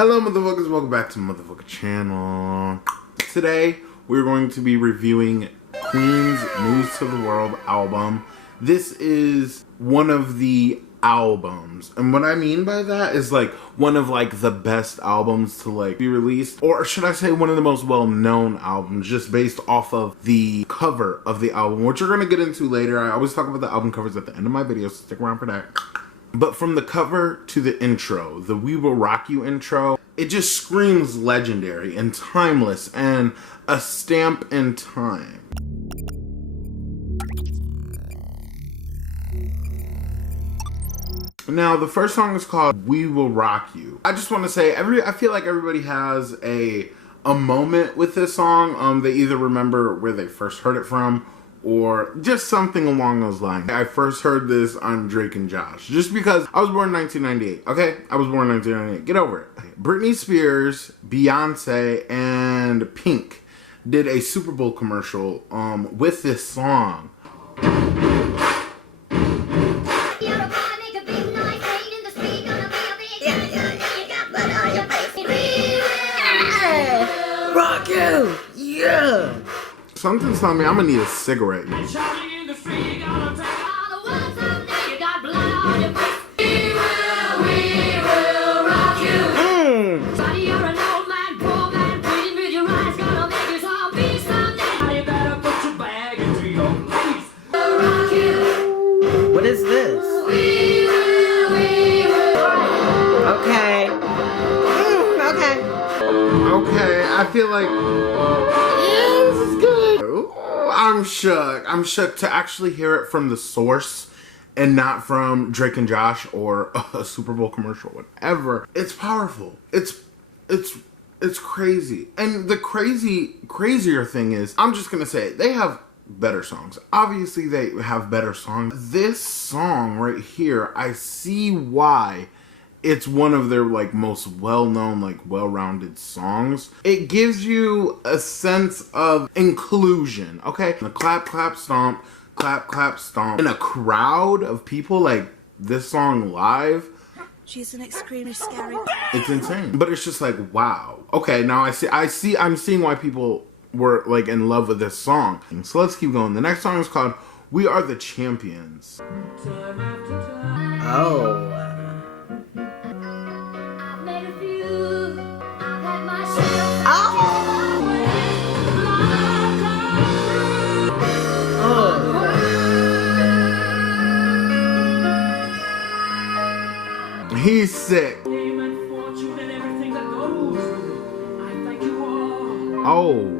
Hello motherfuckers, welcome back to motherfucker channel. Today we're going to be reviewing Queen's News to the World album. This is one of the albums, and what I mean by that is like one of like the best albums to like be released, or should I say one of the most well-known albums, just based off of the cover of the album, which we're gonna get into later. I always talk about the album covers at the end of my videos, so stick around for that. But from the cover to the intro, the We Will Rock You intro, it just screams legendary and timeless and a stamp in time. Now, the first song is called We Will Rock You. I just want to say, I feel like everybody has a moment with this song. They either remember where they first heard it from, or just something along those lines. I first heard this on Drake and Josh, just because I was born in 1998, okay? I was born in 1998, get over it. Britney Spears, Beyonce, and Pink did a Super Bowl commercial with this song. Rock you! Yeah! Something's telling me I'm gonna need a cigarette. What is this? Okay. Okay. Okay, I feel like this is good. Ooh, I'm shook. I'm shook to actually hear it from the source and not from Drake and Josh or a Super Bowl commercial, whatever. It's powerful. It's crazy. And the crazier thing is, I'm just gonna say it, they have better songs. Obviously they have better songs. This song right here, I see why it's one of their like most well-known, like well-rounded songs. It gives you a sense of inclusion, okay? The clap, clap, stomp, clap, clap, stomp. In a crowd of people, like this song live, she's an extremely scary. it's insane. But it's just like, wow. Okay, now I'm seeing why people were like in love with this song. So let's keep going. The next song is called We Are the Champions. Oh. He's sick. Oh.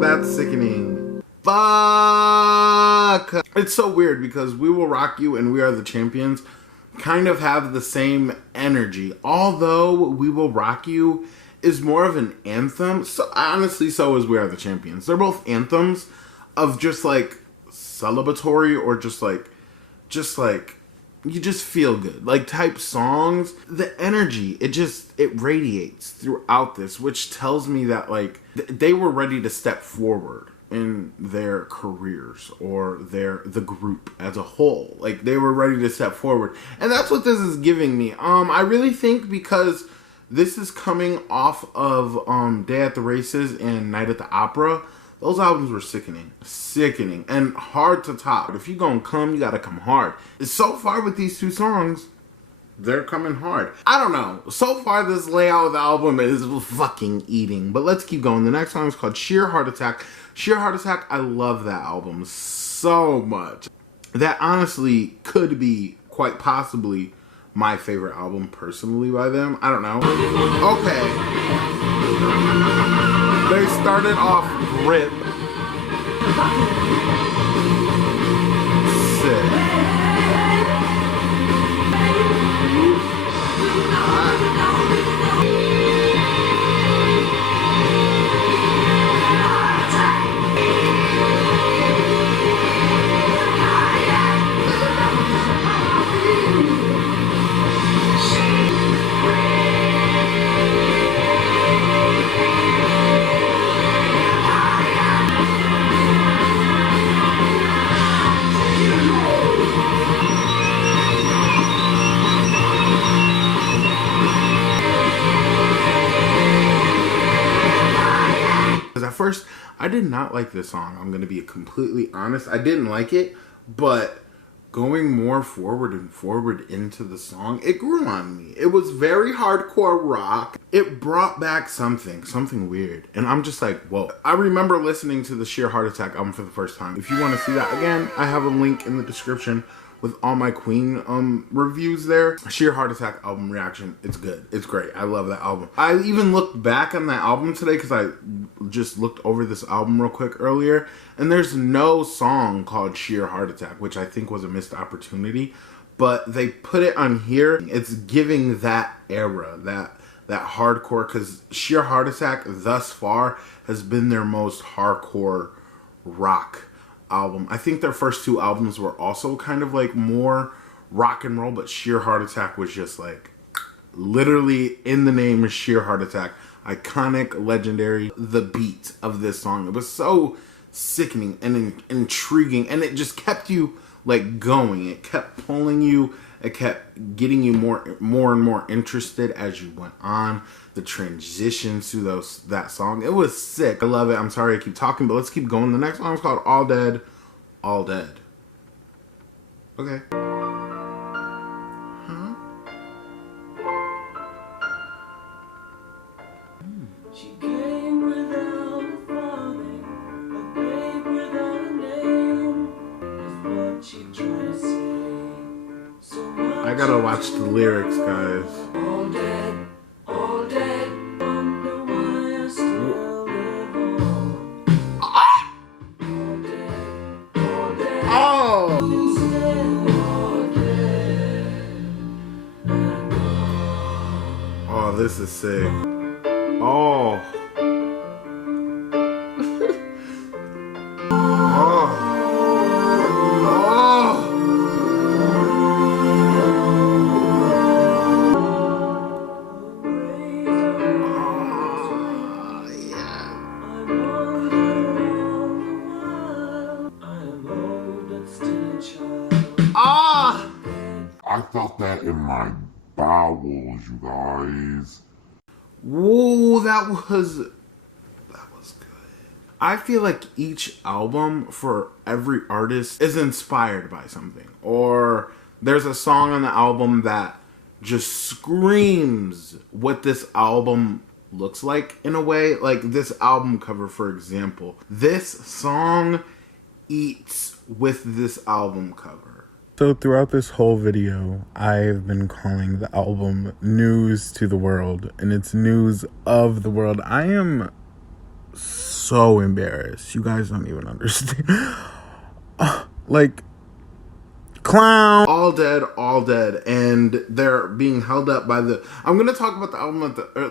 That's sickening. Fuck. It's so weird because We Will Rock You and We Are the Champions kind of have the same energy. Although We Will Rock You is more of an anthem. So honestly, so is We Are the Champions. They're both anthems of just like celebratory or just like you just feel good, like type songs. The energy, it radiates throughout this, which tells me that like they were ready to step forward in their careers or the group as a whole. Like they were ready to step forward, and that's what this is giving me. I really think because this is coming off of Day at the Races and Night at the Opera. Those albums were sickening, and hard to top. If you gonna come, you gotta come hard. So far with these two songs, they're coming hard. I don't know. So far, this layout of the album is fucking eating. But let's keep going. The next song is called Sheer Heart Attack. Sheer Heart Attack, I love that album so much. That honestly could be quite possibly my favorite album personally by them. I don't know. Okay. They started off RIP. Sick. I did not like this song. I'm going to be completely honest. I didn't like it, but going more forward and forward into the song, it grew on me. It was very hardcore rock. It brought back something weird. And I'm just like, whoa. I remember listening to the Sheer Heart Attack album for the first time. If you want to see that again, I have a link in the description with all my Queen reviews there. Sheer Heart Attack album reaction. It's good. It's great. I love that album. I even looked back on that album today because I just looked over this album real quick earlier. And there's no song called Sheer Heart Attack, which I think was a missed opportunity. But they put it on here. It's giving that era, that hardcore, because Sheer Heart Attack thus far has been their most hardcore rock album. I think their first two albums were also kind of like more rock and roll, but Sheer Heart Attack was just like literally in the name of Sheer Heart Attack. Iconic, legendary. The beat of this song, it was so sickening and intriguing, and it just kept you like going. It kept pulling you. It kept getting you more and more interested as you went on. The transitions to that song, it was sick. I love it. I'm sorry I keep talking, but let's keep going. The next song is called All Dead, All Dead. Okay. Huh? She came without a father, a babe without a name, is what she tried to say. So much I gotta watch the lyrics, guys. all dead, all dead. Wonder why I still live on. All dead, all dead. Oh! Instead, all dead. Oh, this is sick. Oh. I felt that in my bowels, you guys. Whoa, that was good. I feel like each album for every artist is inspired by something. Or there's a song on the album that just screams what this album looks like in a way. Like this album cover, for example. This song eats with this album cover. So throughout this whole video, I've been calling the album News to the World, and it's news of the world. I am so embarrassed. You guys don't even understand. Like, clown. All dead, and they're being held up by the... I'm going to talk about the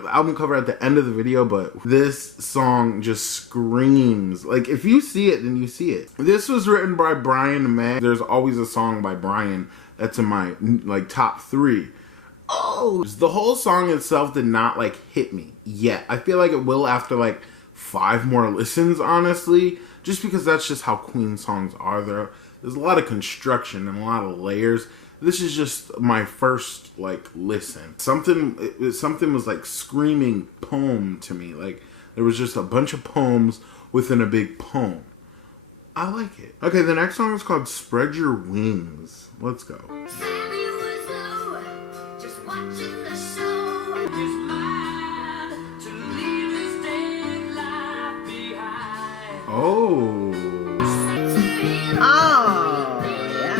album cover at the end of the video, but this song just screams. Like, if you see it, then you see it. This was written by Brian May. There's always a song by Brian that's in my, like, top 3. Oh! The whole song itself did not, like, hit me yet. I feel like it will after, like, 5 more listens, honestly. Just because that's just how Queen songs are. There's a lot of construction and a lot of layers. This is just my first, like, listen. Something was, like, screaming poem to me. Like, there was just a bunch of poems within a big poem. I like it. Okay, the next song is called Spread Your Wings. Let's go. Oh. Oh, yeah.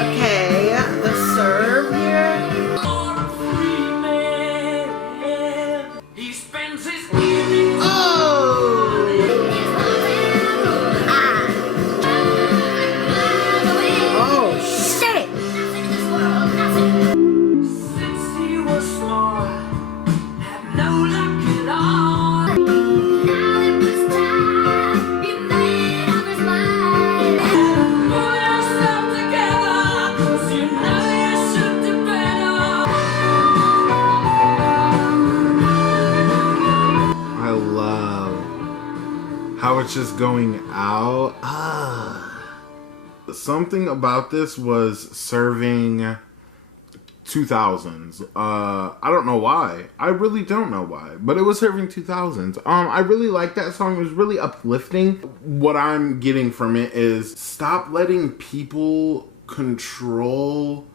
Okay, the serve here. He spends his evenings Oh, shit. since he was small, had no luck at all. Pull yourself together, 'cause you know you should do better. I love how it's just going out. Something about this was serving 2000s. I don't know why. I really don't know why. But it was serving 2000s. I really like that song. It was really uplifting. What I'm getting from it is stop letting people control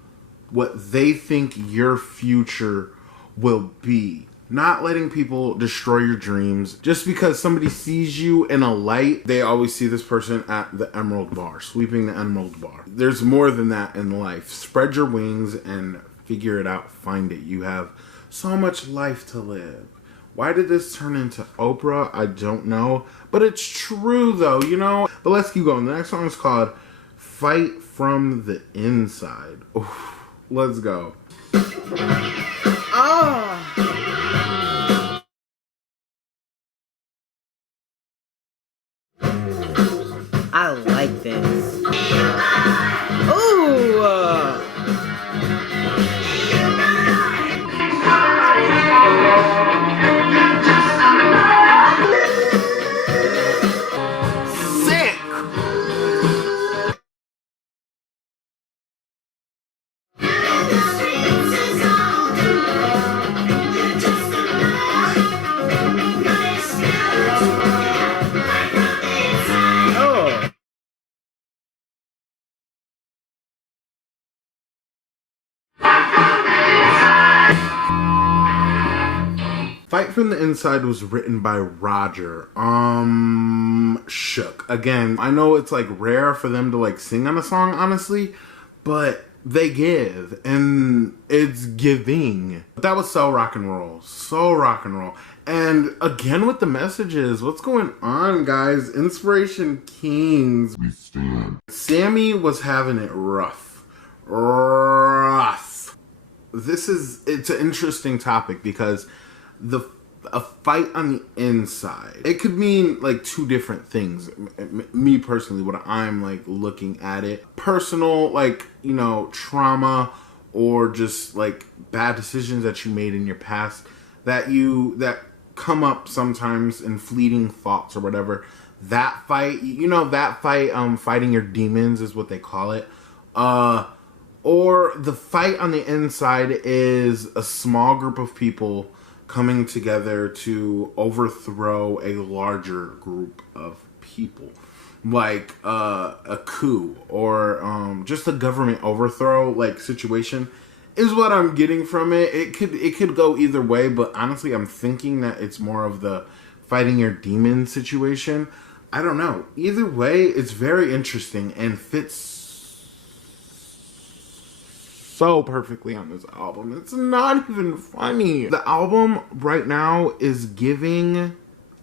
what they think your future will be. Not letting people destroy your dreams. Just because somebody sees you in a light, they always see this person at the Emerald Bar, sweeping the Emerald Bar. There's more than that in life. Spread your wings and figure it out. Find it. You have so much life to live. Why did this turn into Oprah? I don't know. But it's true though, you know? But let's keep going. The next song is called Fight from the Inside. Oof. Let's go. Oh. I like this. Ooh. Sick! Oh. Fight from the Inside was written by Roger. Shook. Again, I know it's like rare for them to like sing on a song, honestly, but they give, and it's giving. That was so rock and roll. So rock and roll. And again with the messages, what's going on, guys? Inspiration Kings. We stand. Sammy was having it rough. Rough. It's an interesting topic because a fight on the inside, it could mean like two different things. Me personally, what I'm like looking at it, personal, like, you know, trauma, or just like bad decisions that you made in your past that come up sometimes in fleeting thoughts or whatever. That fight, you know, fighting your demons is what they call it. Or the fight on the inside is a small group of people coming together to overthrow a larger group of people, like a coup or just a government overthrow like situation is what I'm getting from it. It could go either way, but honestly I'm thinking that it's more of the fighting your demon situation. I don't know. Either way, it's very interesting and fits so perfectly on this album. It's not even funny. The album right now is giving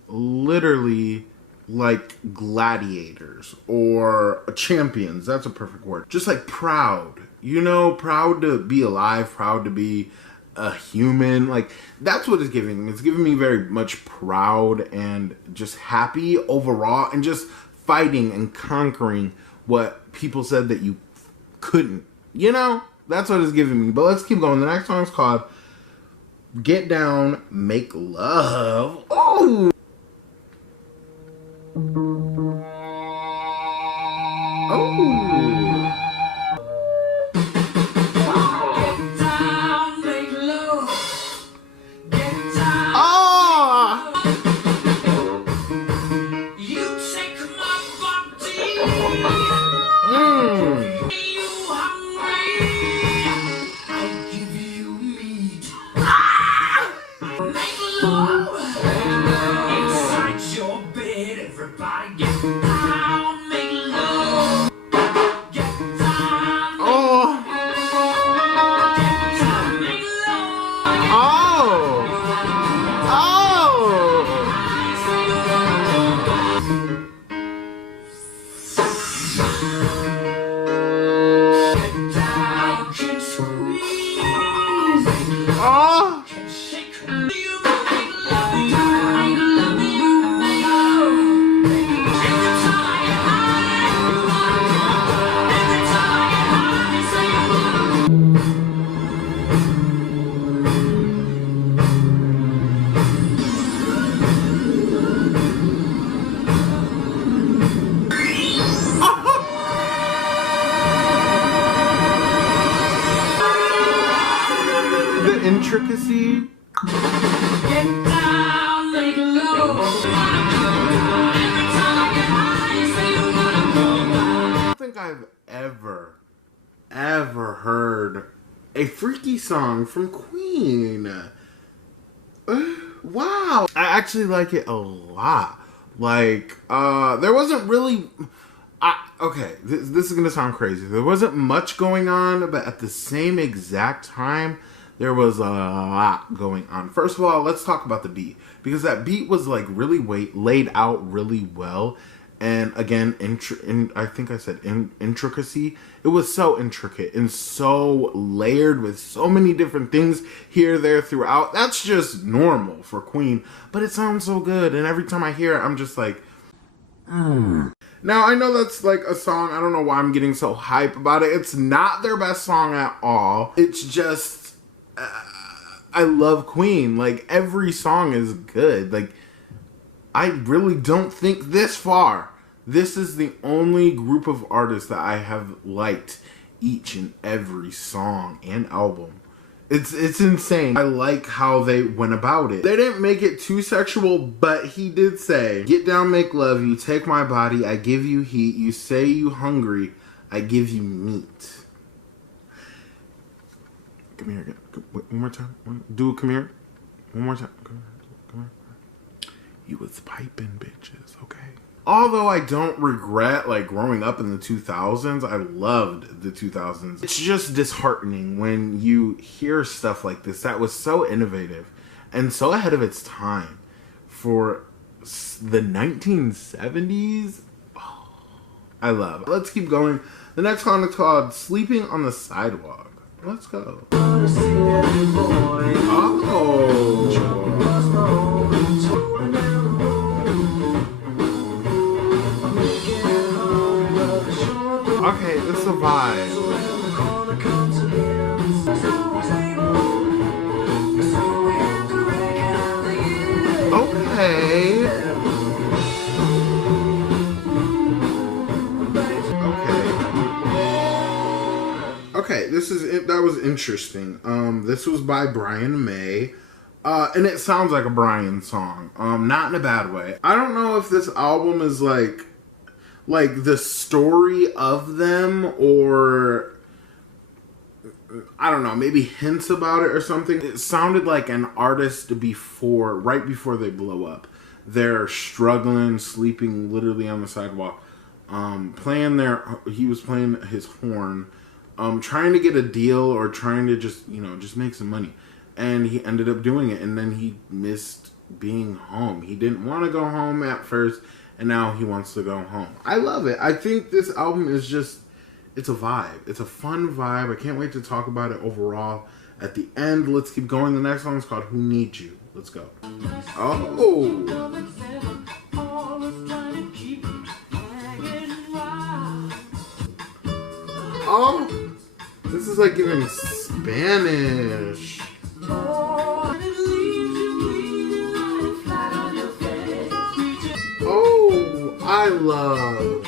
literally like gladiators or champions. That's a perfect word. Just like proud. You know, proud to be alive, proud to be a human. Like, that's what it's giving me. It's giving me very much proud and just happy overall and just fighting and conquering what people said that you couldn't. You know? That's what it's giving me. But let's keep going. The next song is called Get Down, Make Love. Oh! Oh! Get down, make love. Get down. Oh! You take my body. Mm. You hungry. I give you meat. Make love. I've ever heard a freaky song from Queen. Wow. I actually like it a lot. Like, there wasn't really... okay, this is going to sound crazy. There wasn't much going on, but at the same exact time, there was a lot going on. First of all, let's talk about the beat. Because that beat was, like, really laid out really well. And, again, I think I said intricacy. It was so intricate and so layered with so many different things here, there, throughout. That's just normal for Queen. But it sounds so good. And every time I hear it, I'm just like... Now, I know that's like a song, I don't know why I'm getting so hype about it. It's not their best song at all. It's just, I love Queen. Like, every song is good. Like, I really don't think this far. This is the only group of artists that I have liked each and every song and album. It's insane. I like how they went about it. They didn't make it too sexual, but he did say, get down, make love, you take my body, I give you heat, you say you hungry, I give you meat. Come here again. One more time. Do it, come here. One more time. Come here. You was piping bitches, okay? Although I don't regret, like, growing up in the 2000s, I loved the 2000s. It's just disheartening when you hear stuff like this that was so innovative and so ahead of its time. For the 1970s, oh, I love it. Let's keep going. The next song is called Sleeping on the Sidewalk. Let's go. Oh. Okay, this is a vibe. Okay. Okay, this is it. That was interesting. This was by Brian May. And it sounds like a Brian song. Not in a bad way. I don't know if this album is like the story of them, or I don't know, maybe hints about it or something. It sounded like an artist right before they blow up. They're struggling, sleeping literally on the sidewalk, he was playing his horn, trying to get a deal or trying to just make some money. And he ended up doing it, and then he missed being home. He didn't want to go home at first, and now he wants to go home. I love it. I think this album is just, it's a vibe. It's a fun vibe. I can't wait to talk about it overall. At the end, let's keep going. The next song is called Who Needs You. Let's go. Oh. Oh. This is like giving Spanish. Oh, I love.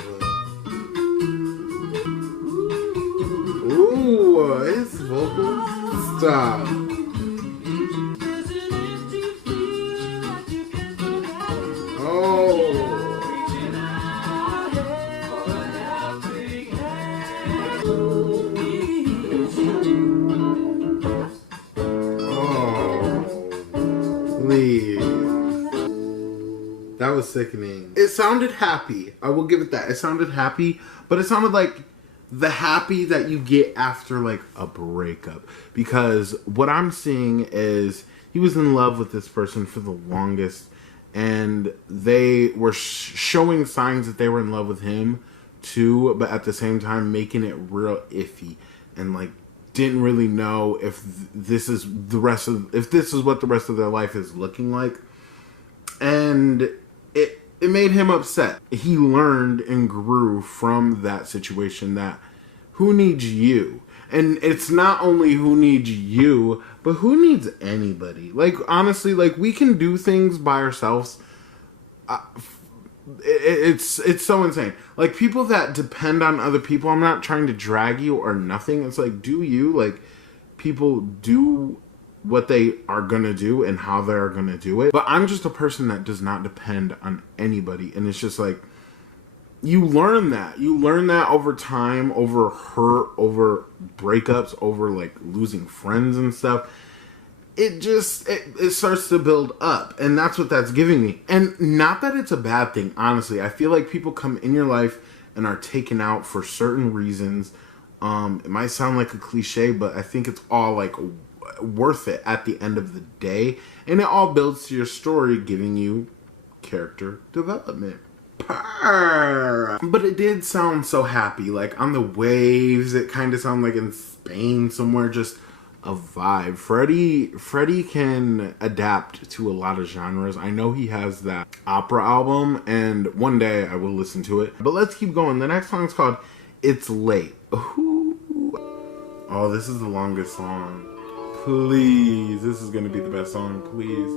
Ooh, his vocals. Stop. Oh. Please. That was sickening. It sounded happy. I will give it that. It sounded happy, but it sounded like the happy that you get after like a breakup. Because what I'm seeing is he was in love with this person for the longest, and they were showing signs that they were in love with him too, but at the same time making it real iffy, and like didn't really know if this is what the rest of their life is looking like. And it made him upset. He learned and grew from that situation, that who needs you? And it's not only who needs you, but who needs anybody? Like, honestly, like, we can do things by ourselves. It's so insane. Like, people that depend on other people, I'm not trying to drag you or nothing. It's like, do you? Like, people do what they are gonna do and how they're gonna do it. But I'm just a person that does not depend on anybody. And it's just like, you learn that. You learn that over time, over hurt, over breakups, over like losing friends and stuff. It starts to build up, and that's what that's giving me. And not that it's a bad thing, honestly. I feel like people come in your life and are taken out for certain reasons. It might sound like a cliche, but I think it's all like worth it at the end of the day, and it all builds to your story, giving you character development. But it did sound so happy, like on the waves. It kind of sounded like in Spain somewhere, just a vibe. Freddie can adapt to a lot of genres. I know he has that opera album, and one day I will listen to it. But let's keep going. The next song is called It's Late. Ooh. Oh, this is the longest song. Please, this is gonna be the best song, please.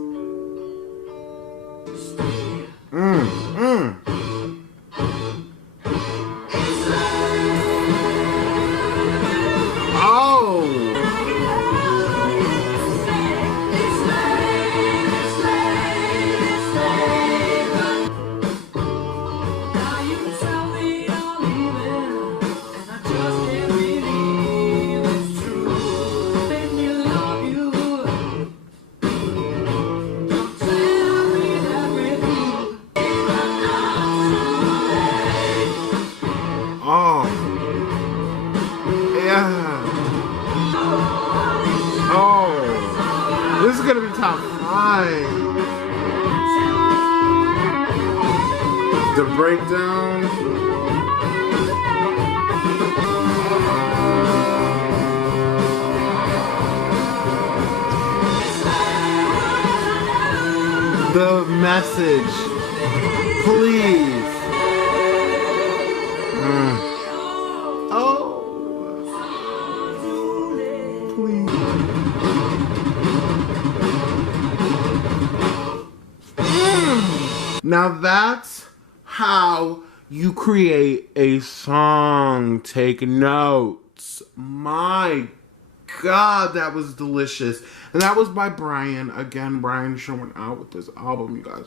This is gonna be top 5. The breakdown. The message. Please. Now that's how you create a song. Take notes. My God, that was delicious. And that was by Brian. Again, Brian showing out with this album, you guys.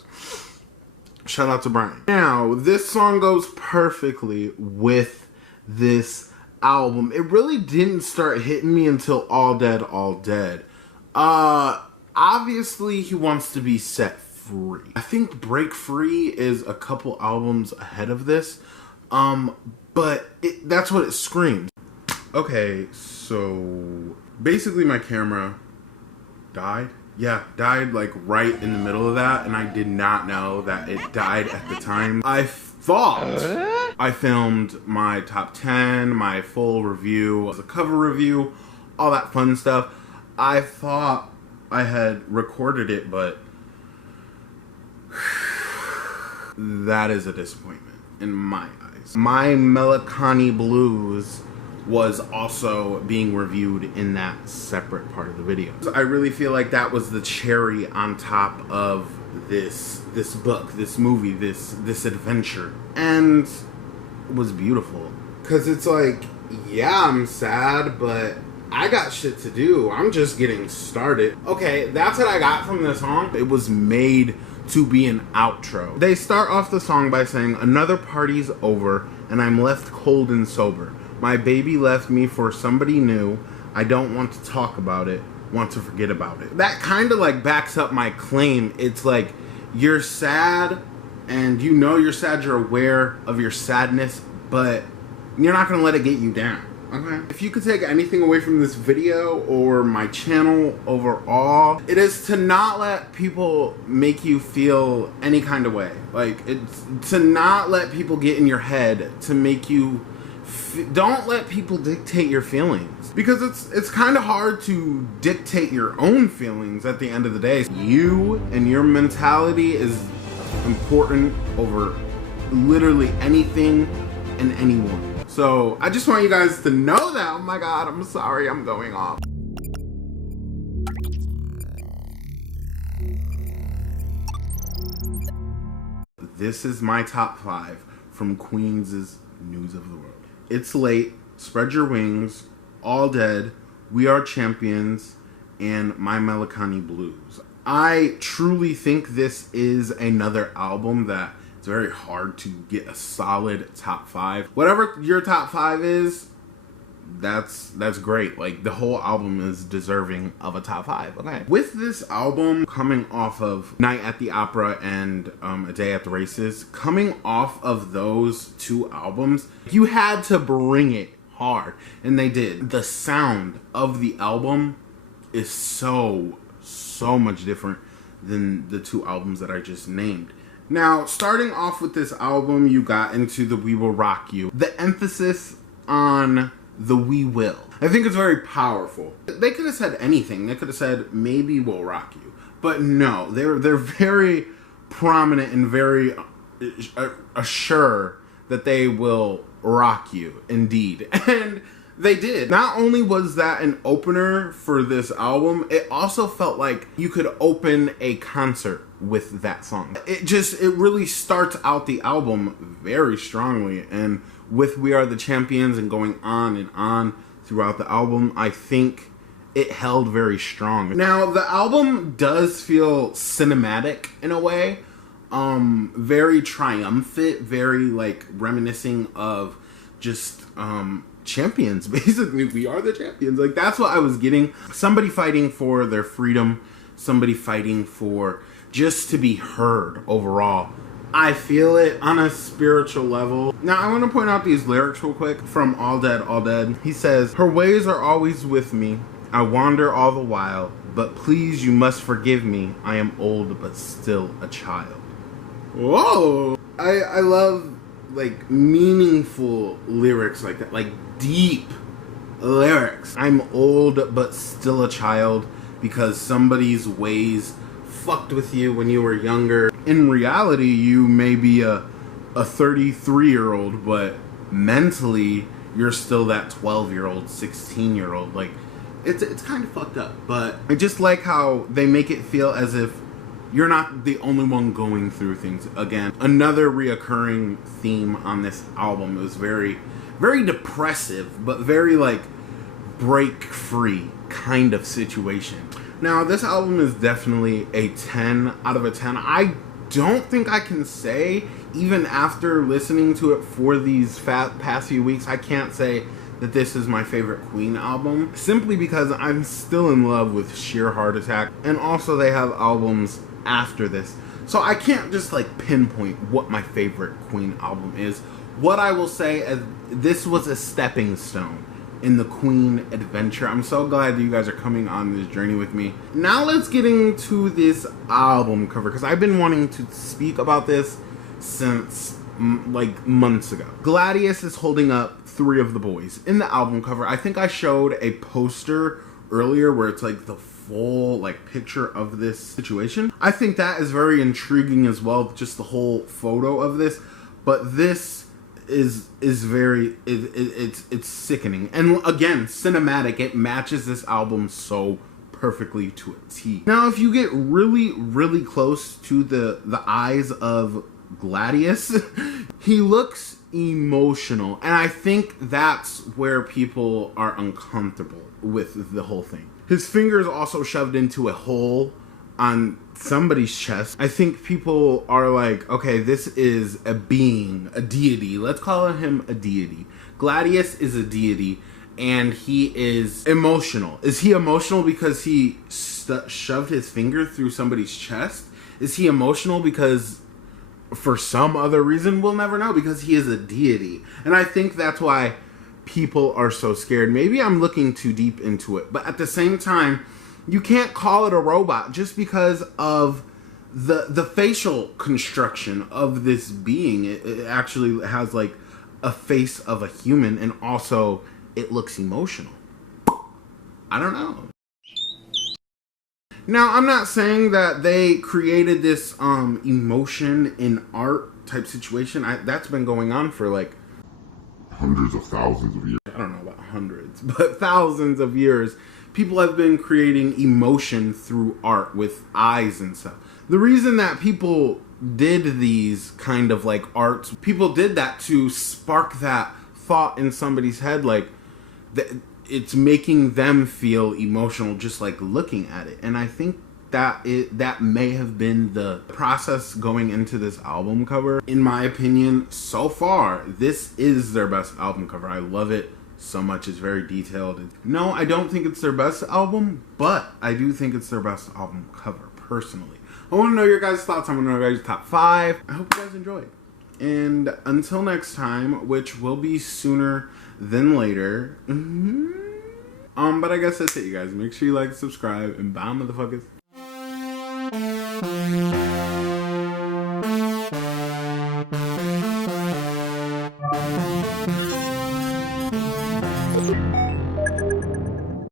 Shout out to Brian. Now, this song goes perfectly with this album. It really didn't start hitting me until All Dead, All Dead. Obviously, he wants to be set free. I think Break Free is a couple albums ahead of this, but that's what it screams. Okay, so basically my camera died. Yeah, died like right in the middle of that, and I did not know that it died at the time. I thought I filmed my top 10, my full review, was a cover review, all that fun stuff. I thought I had recorded it, but that is a disappointment in my eyes. My Melancholy Blues was also being reviewed in that separate part of the video. So I really feel like that was the cherry on top of this book, this movie, this adventure. And it was beautiful. Cause it's like, yeah, I'm sad, but I got shit to do. I'm just getting started. Okay, that's what I got from this song. It was made to be an outro. They start off the song by saying, another party's over and I'm left cold and sober. My baby left me for somebody new. I don't want to talk about it, want to forget about it. That kind of like backs up my claim. It's like, you're sad and you know you're sad, you're aware of your sadness, but you're not gonna let it get you down. Okay. If you could take anything away from this video or my channel overall, it is to not let people make you feel any kind of way. Like, it's to not let people get in your head to make you don't let people dictate your feelings, because it's kind of hard to dictate your own feelings at the end of the day. You and your mentality is important over literally anything and anyone. So I just want you guys to know that. Oh my God, I'm sorry, I'm going off. This is my top 5 from Queens' News of the World. It's Late, Spread Your Wings, All Dead, We Are Champions, and My Melancholy Blues. I truly think this is another album that It's very hard to get a solid top 5. Whatever your top 5 is, that's great. Like, the whole album is deserving of a top 5. Okay. With this album coming off of Night at the Opera and A Day at the Races, coming off of those 2 albums, you had to bring it hard, and they did. The sound of the album is so much different than the 2 albums that I just named. Now, starting off with this album, you got into the We Will Rock You. The emphasis on the we will, I think it's very powerful. They could have said anything. They could have said, maybe we'll rock you. But no, they're very prominent and very assured that they will rock you, indeed. And they did. Not only was that an opener for this album, it also felt like you could open a concert with that song. It really starts out the album very strongly, and with We Are the Champions and going on and on throughout the album, I think it held very strong. Now, the album does feel cinematic in a way, very triumphant, very like reminiscing of just champions. Basically, we are the champions. Like, that's what I was getting. Somebody fighting for their freedom, somebody fighting for just to be heard overall. I feel it on a spiritual level. Now, I want to point out these lyrics real quick from All Dead, All Dead. He says, her ways are always with me. I wander all the while, but please, you must forgive me. I am old, but still a child. Whoa! I love, like, meaningful lyrics like that. Like, deep lyrics. I'm old, but still a child because somebody's ways fucked with you when you were younger. In reality, you may be a 33-year-old, but mentally you're still that 12-year-old, 16-year-old. Like, it's kind of fucked up. But I just like how they make it feel as if you're not the only one going through things. Again, another reoccurring theme on this album is very depressive, but very like break free kind of situation. Now, this album is definitely a 10 out of a 10. I don't think I can say, even after listening to it for these past few weeks, I can't say that this is my favorite Queen album, simply because I'm still in love with Sheer Heart Attack, and also they have albums after this. So I can't just like pinpoint what my favorite Queen album is. What I will say is this was a stepping stone in the Queen adventure. I'm so glad that you guys are coming on this journey with me. Now let's get into this album cover, because I've been wanting to speak about this since like months ago. Gladius is holding up 3 of the boys in the album cover. I think I showed a poster earlier where it's like the full like picture of this situation. I think that is very intriguing as well, just the whole photo of this. But this is very it's sickening, and again, cinematic. It matches this album so perfectly to a T. Now, if you get really close to the eyes of Gladius, he looks emotional, and I think that's where people are uncomfortable with the whole thing. His fingers also shoved into a hole on somebody's chest. I think people are like, okay, this is a being, a deity. Let's call him a deity. Gladius is a deity, and he is emotional. Is he emotional because he shoved his finger through somebody's chest? Is he emotional because for some other reason? We'll never know, because he is a deity. And I think that's why people are so scared. Maybe I'm looking too deep into it, but at the same time, you can't call it a robot just because of the facial construction of this being. It actually has like a face of a human, and also it looks emotional. I don't know. Now, I'm not saying that they created this emotion in art type situation. That's been going on for like hundreds of thousands of years. I don't know about hundreds, but thousands of years. People have been creating emotion through art with eyes and stuff. The reason that people did these kind of like arts, people did that to spark that thought in somebody's head, like it's making them feel emotional just like looking at it. And I think that may have been the process going into this album cover. In my opinion, so far, this is their best album cover. I love it so much. It's very detailed. No, I don't think it's their best album, but I do think it's their best album cover, personally. I want to know your guys' thoughts. I want to know your guys' top 5. I hope you guys enjoyed. And until next time, which will be sooner than later. But I guess that's it, you guys. Make sure you like, subscribe, and bye, motherfuckers.